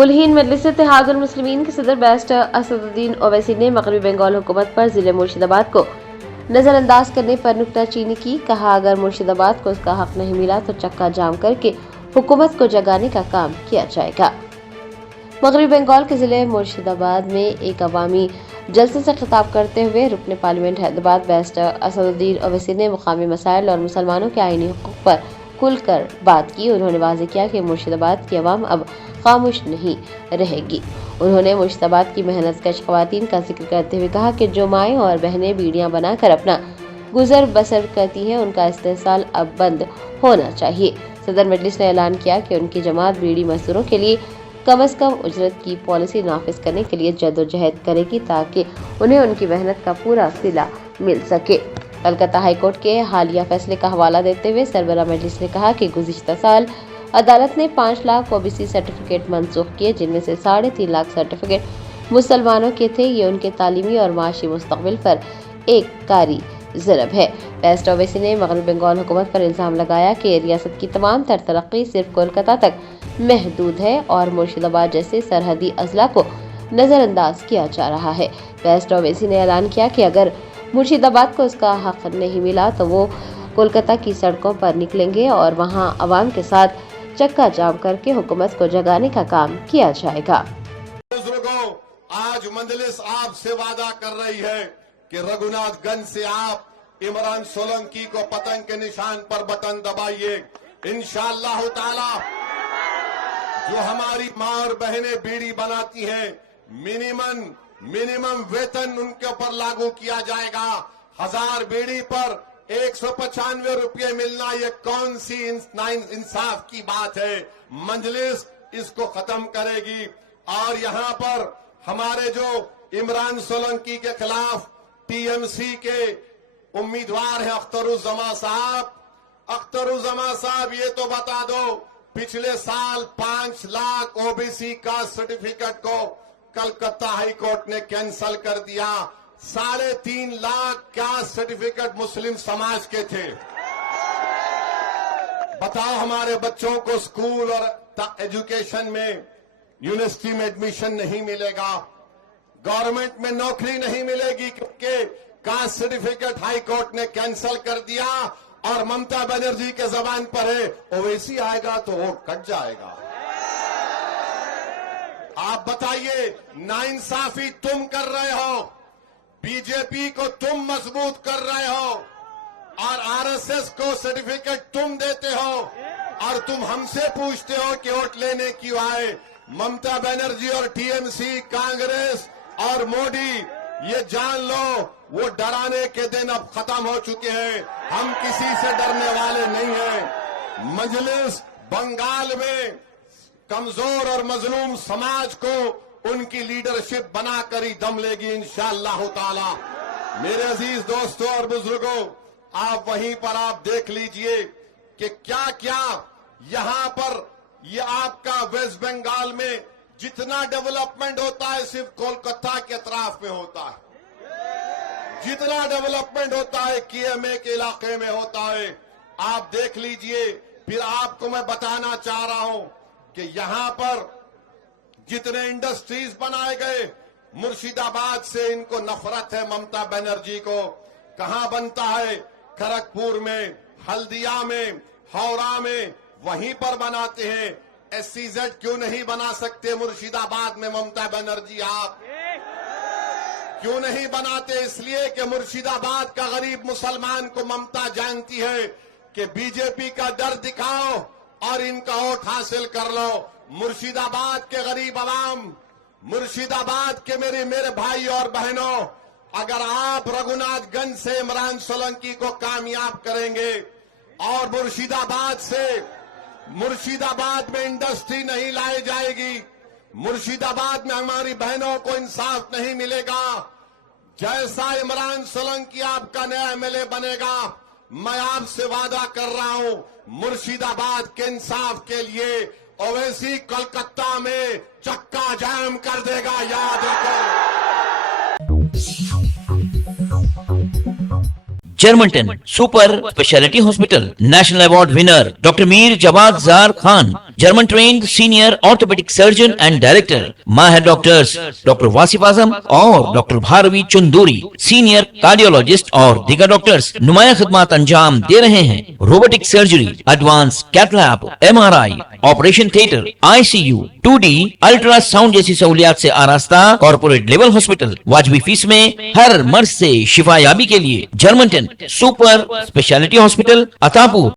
कुलहीन मजलिस इत्तेहादुल मुस्लिमीन के सदर बैरिस्टर असदुद्दीन ओवैसी ने मगरबी बंगाल हुकूमत पर जिले मुर्शिदाबाद को नजरअंदाज करने पर नुक्ताचीनी की। कहा, अगर मुर्शिदाबाद को उसका हक नहीं मिला तो चक्का जाम करके हुकूमत को जगाने का काम किया जाएगा। मगरबी बंगाल के जिले मुर्शिदाबाद में एक अवामी जलसे से खिताब करते हुए रुकने पार्लियामेंट हैदराबाद बैरिस्टर असदुद्दीन ओवैसी ने मुकामी मसाइल और मुसलमानों के आईनी हुकूक पर खुलकर बात की। उन्होंने वाज़ेह किया कि मुर्शिदाबाद की अवाम अब खामोश नहीं रहेगी। उन्होंने मुर्शिदाबाद की मेहनतकश ख़वातीन का जिक्र करते हुए कहा कि जो माएँ और बहनें बीड़ियाँ बनाकर अपना गुजर बसर करती हैं, उनका इस्तेहसाल अब बंद होना चाहिए। सदर मजलिस ने ऐलान किया कि उनकी जमात बीड़ी मजदूरों के लिए कम से कम उजरत की पॉलिसी नाफिज करने के लिए जद्दोजहद करेगी ताकि उन्हें उनकी मेहनत का पूरा सिला मिल सके। कलकत्ता हाईकोर्ट के हालिया फैसले का हवाला देते हुए सरबराह मजलिस ने कहा कि गुज़िश्ता साल अदालत ने 5 लाख ओबीसी सर्टिफिकेट मंसूख किए, जिनमें से 3.5 लाख सर्टिफिकेट मुसलमानों के थे। ये उनके तालीमी और माशी मुस्तकबिल पर एक कारी ज़रब है। बैरिस्टर ओवैसी ने मगरबी बंगाल हुकूमत पर इल्ज़ाम लगाया कि रियासत की तमाम तर तरक्की सिर्फ कोलकाता तक महदूद है और मुर्शिदाबाद जैसे सरहदी अजला को नज़रअंदाज किया जा रहा है। बैरिस्टर ओवैसी ने ऐलान किया कि अगर मुर्शिदाबाद को उसका हक नहीं मिला तो वो कोलकाता की सड़कों पर निकलेंगे और वहां अवाम के साथ चक्का जाम करके हुकूमत को जगाने का काम किया जाएगा। आज मजलिस आपसे वादा कर रही है कि रघुनाथगंज से आप इमरान सोलंकी को पतंग के निशान पर बटन दबाइए। इंशाअल्लाह ताला जो हमारी माँ और बहनें बीड़ी बनाती हैं, मिनिमम वेतन उनके ऊपर लागू किया जाएगा। 1000 बीड़ी पर 195 रुपये मिलना, ये कौन सी इंसाफ की बात है। मजलिस इसको खत्म करेगी। और यहाँ पर हमारे जो इमरान सोलंकी के खिलाफ टीएमसी के उम्मीदवार हैं अख्तरुज़्ज़मा साहब, ये तो बता दो, पिछले साल 5 लाख ओबीसी का सर्टिफिकेट को कलकत्ता हाईकोर्ट ने कैंसल कर दिया। 3.5 लाख का सर्टिफिकेट मुस्लिम समाज के थे। बताओ, हमारे बच्चों को स्कूल और एजुकेशन में, यूनिवर्सिटी में एडमिशन नहीं मिलेगा, गवर्नमेंट में नौकरी नहीं मिलेगी क्योंकि कास्ट सर्टिफिकेट हाई कोर्ट ने कैंसल कर दिया। और ममता बनर्जी के जबान पर है, ओवैसी आएगा तो वोट कट जाएगा। आप बताइए, नाइंसाफी तुम कर रहे हो, बीजेपी को तुम मजबूत कर रहे हो और आरएसएस को सर्टिफिकेट तुम देते हो और तुम हमसे पूछते हो कि वोट लेने क्यों आए। ममता बनर्जी और टीएमसी, कांग्रेस और मोदी, ये जान लो वो डराने के दिन अब खत्म हो चुके हैं। हम किसी से डरने वाले नहीं हैं। मजलिस बंगाल में कमजोर और मजलूम समाज को उनकी लीडरशिप बनाकर ही दम लेगी इंशाअल्लाह ताला। मेरे अजीज दोस्तों और बुजुर्गों, आप वहीं पर आप देख लीजिए कि क्या क्या यहां पर ये आपका वेस्ट बंगाल में जितना डेवलपमेंट होता है सिर्फ कोलकाता के अतराफ में होता है। जितना डेवलपमेंट होता है केएमए के इलाके में होता है। आप देख लीजिए। फिर आपको मैं बताना चाह रहा हूं कि यहां पर जितने इंडस्ट्रीज बनाए गए, मुर्शिदाबाद से इनको नफरत है ममता बनर्जी को। कहां बनता है? खड़गपुर में, हल्दिया में, हावड़ा में, वहीं पर बनाते हैं। एससीजेड क्यों नहीं बना सकते मुर्शिदाबाद में ममता बनर्जी? आप क्यों नहीं बनाते? इसलिए कि मुर्शिदाबाद का गरीब मुसलमान को ममता जानती है कि बीजेपी का डर दिखाओ और इनका वोट हासिल कर लो। मुर्शिदाबाद के गरीब आवाम, मुर्शिदाबाद के मेरे भाई और बहनों, अगर आप रघुनाथगंज से इमरान सोलंकी को कामयाब करेंगे और मुर्शिदाबाद में इंडस्ट्री नहीं लाई जाएगी, मुर्शिदाबाद में हमारी बहनों को इंसाफ नहीं मिलेगा, जैसा इमरान सोलंकी आपका नया एमएलए बनेगा, मैं आपसे वादा कर रहा हूं मुर्शिदाबाद के इंसाफ के लिए ओवैसी कलकत्ता में चक्का जाम कर देगा। याद रखो। Germanten super speciality hospital, national award winner doctor Mir Jawad Jar Khan, German trained senior orthopaedic surgeon and director, माहिर डॉक्टर्स डॉक्टर वासिफ आजम और doctor Bharavi Chunduri, senior cardiologist और दीगर डॉक्टर्स नुमाया खिदमत अंजाम दे रहे हैं। Robotic surgery, advance cath lab, MRI, operation theatre, ICU, 2D, ultrasound जैसी सहूलियात से आरास्ता कॉर्पोरेट लेवल हॉस्पिटल। वाजबी फीस में हर मर्ज से शिफायाबी के लिए German 10 super speciality hospital, Attapur.